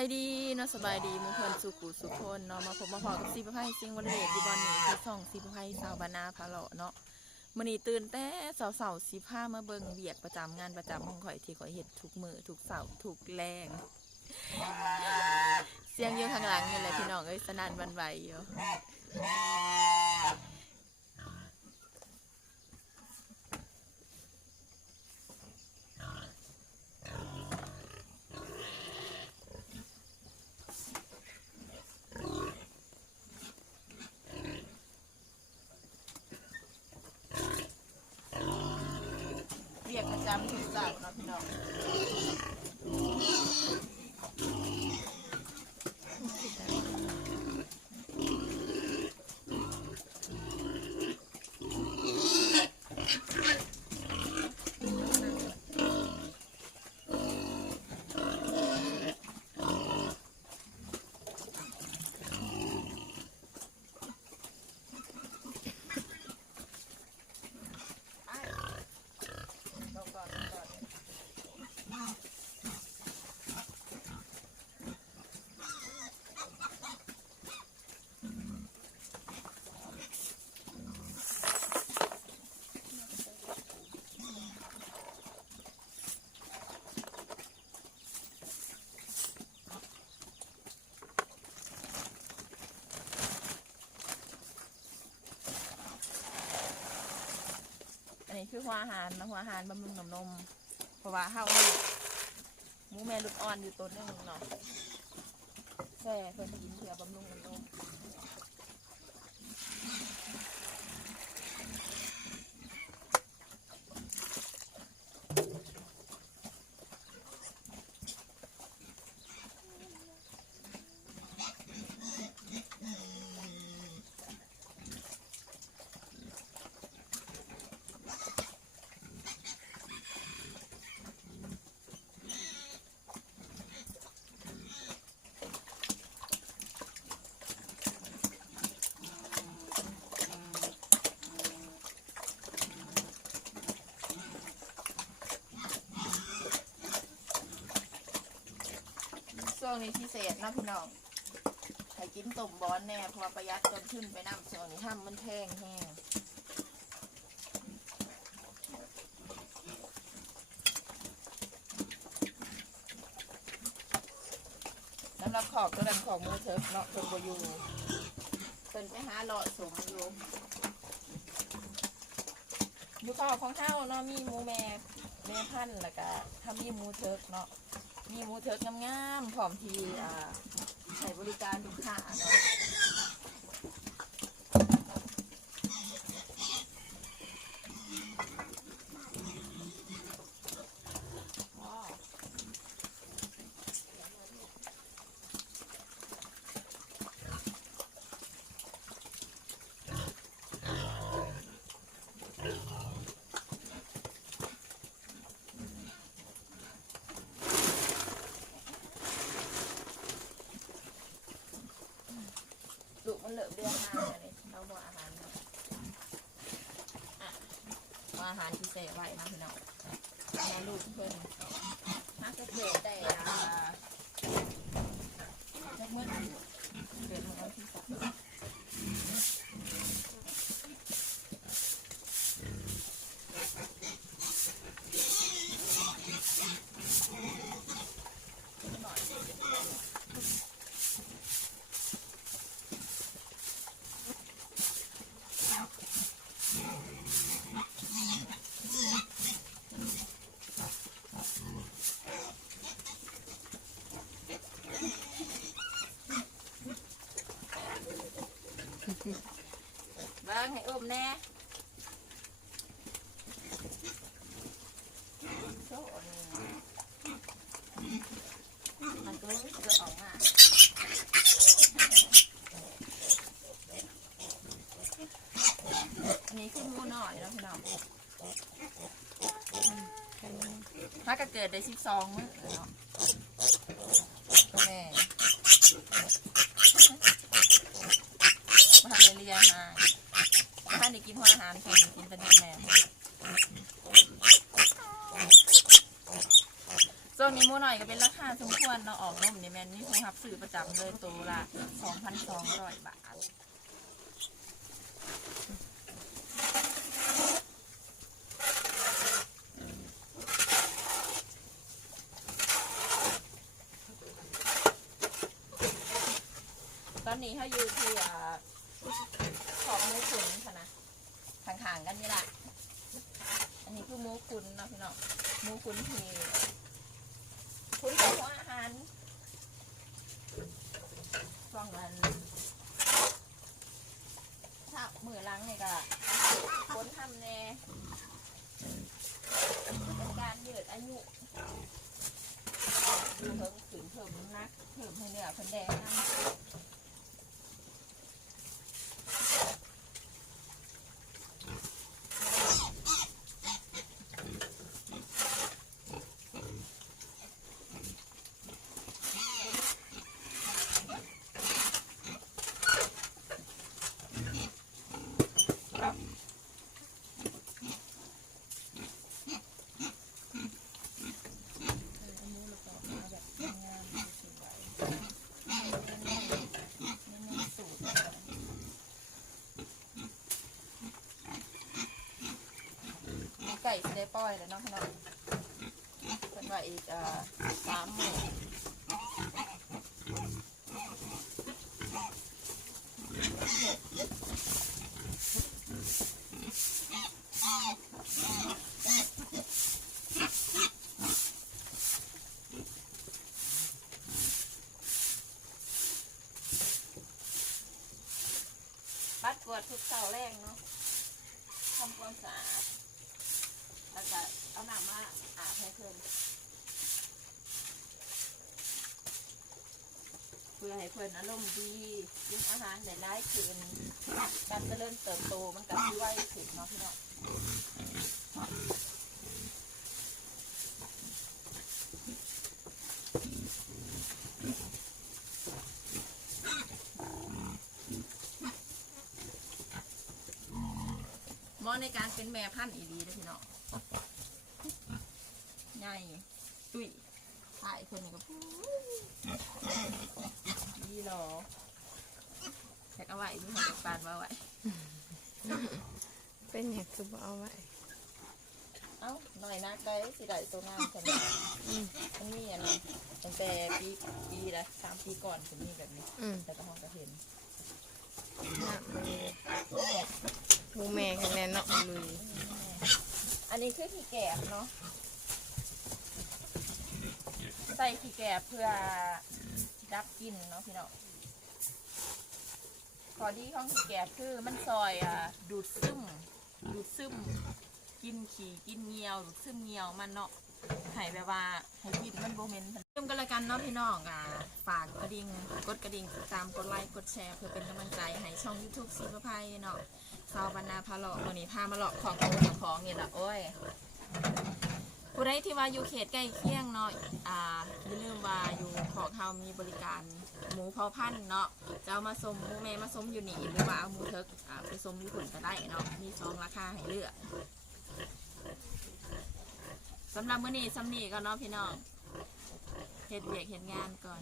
ายดีเนาะสบายดีมุขเพิ่นสุขุสุขคนเนาะมาพบมาพอกับซีประไพซิงวันเดชดีบอลนี่คือส่องซีประไพสาวบานาพาเลาะเนาะมื้อนี้ตื่นแต่เสาสิผ้ามาเบิ่งเวียกประจำงานประจำของข่อยที่ข่อยเฮ็ดทุกมื้อทุกเสาร์ทุกแรงเสียงอยู่ข้างหลังนี่แหละพี่น้องเอ้ยสนั่นหวั่นไหวอยู่เวียกประจำทุกเสาร์เนาะพี่น้องอันนี้คือหัวอาหารนะหัวอาหารบำรุงน้ำนมเพราะว่าเฮาหมูแม่ลูกอ่อนอยู่ตัวนึงเนาะแซ่เพิ่นกินเพื่อบำรุงน้ำนมช่วงนี้พิเศษนะพี่น้องให้กินต้มบอนแน่เพราะประหยัดต้นทุนไปน้ำช่วงนี้ห้ามมันแพงแห้งสำหรับขอบตัวดันของมือเถิกเนาะเพิ่นบ่อยู่เพิ่นไปหาเลาะสมอยู่ข้าวของเฮาเนาะมีหมูแม่พันธุ์แล้วก็ถ้ามีหมูเถิกเนาะมีหมูเถิกงามๆพร้อมที่ให้บริการลูกค้าเนาะลูกมันเลิกเดือนหน้าเลยเราบอกอาหารอาหารที่เสไว้นะพี่น้องแม่ลูกเพิ่นน่าจะเกิดแต่จะเมื่อเกิดมาที่สามบ้างให้อมแน่มันก็จะออกมาอันนี้ขึ้นมูหน่อยแล้วพี่น้องถ้าก็เกิดได้12 มื้อเนาะแม่มาทำในเรียหายถ้าได้กินหัวอาหารกินเป็นแม่ ช่วงนี้หมูหน่อยก็เป็นราคาสมควรเนาะออกนมนี่แม่นนี่คงรับซื้อประจำเลยตัวละ 2,200 บาทตอนนี้เขาอยู่ที่ของหมูขุนค่ะนะห่างๆกันนี่แหละอันนี้คือหมูขุนเนาะพี่น้องหมูขุนที่คุณของหัวอาหารฟังมันถ้ามือล้างนี่ก็คนทำแน่เป็นการยืดอายุเพิ่มขืนเพิ่มน้ำหนักเพิ่มให้เนื้อเพิ่นแดงน้ำไก่จะได้ปล่อยแล้วเนาะพี่น้องเป็นว่าอีก3 มื้อปัดกวาดทุกเช้าแรงเนาะทำความสะอาดแล้วก็เอาน้ำมาอาบให้เพื่อนเพื่อให้เพื่อนอารมณ์ดีกินอาหารได้หลายขึ้นการเจริญเติบโตมันก็สิไวขึ้นเนาะพี่น้องเหมาะในการเป็นแม่พันธุ์อีดีนะพี่น้องใหญ่ตุ้ยถ่ายคนนี้ก็ดีหรอแท็กเอาไว้ดูให้ปานว่าไว้เป็นอย่างคือบ่เอาไว้ เอ้าหน่อยนักได้สิได้ตัวงามขนาดมันมีอันนี้ตั้งแต่ปีละ3 ปีก่อนจะมีแบบนี้แต่ก็ห้องก็เห็นน่ะบูแม่คะแนนเนาะลุยอันนี้คือขี้แกบเนาะใส่ขี้แกบเพื่อดับกลิ่นเนาะพี่น้องข้อดีของขี้แกบคือมันซอยดูดซึมกินขี้กินเงียวดูดซึมเงียวมันเนาะให้แบบว่าให้กลิ่นมันโบเมนเริ่มกันละกันเนาะพี่น้องฝากกระดิ่งกดกระดิ่งตามกดไลค์กดแชร์เพื่อเป็นกำลังใจให้ช่อง YouTube ซีประภัยเนาะชาวบรรณาพาเลาะวันนี้พามาเลาะของของเงี้ยละโอ้ยผู้ใดที่ว่าอยู่เขตใกล้เคียงเนาะอย่าลืมว่าอยู่ของเขามีบริการหมูพอพันเนาะจะเอามาสมหมูแม่มาสมอยู่นี่หรือว่าเอาหมูเทิกไปสมอยู่ผลก็ได้เนาะมี2 ราคาให้เลือกสำหรับมื้อนี้ซ้ำนี้ก็เนาะพี่น้องเฮ็ดเวียกเฮ็ดงานก่อน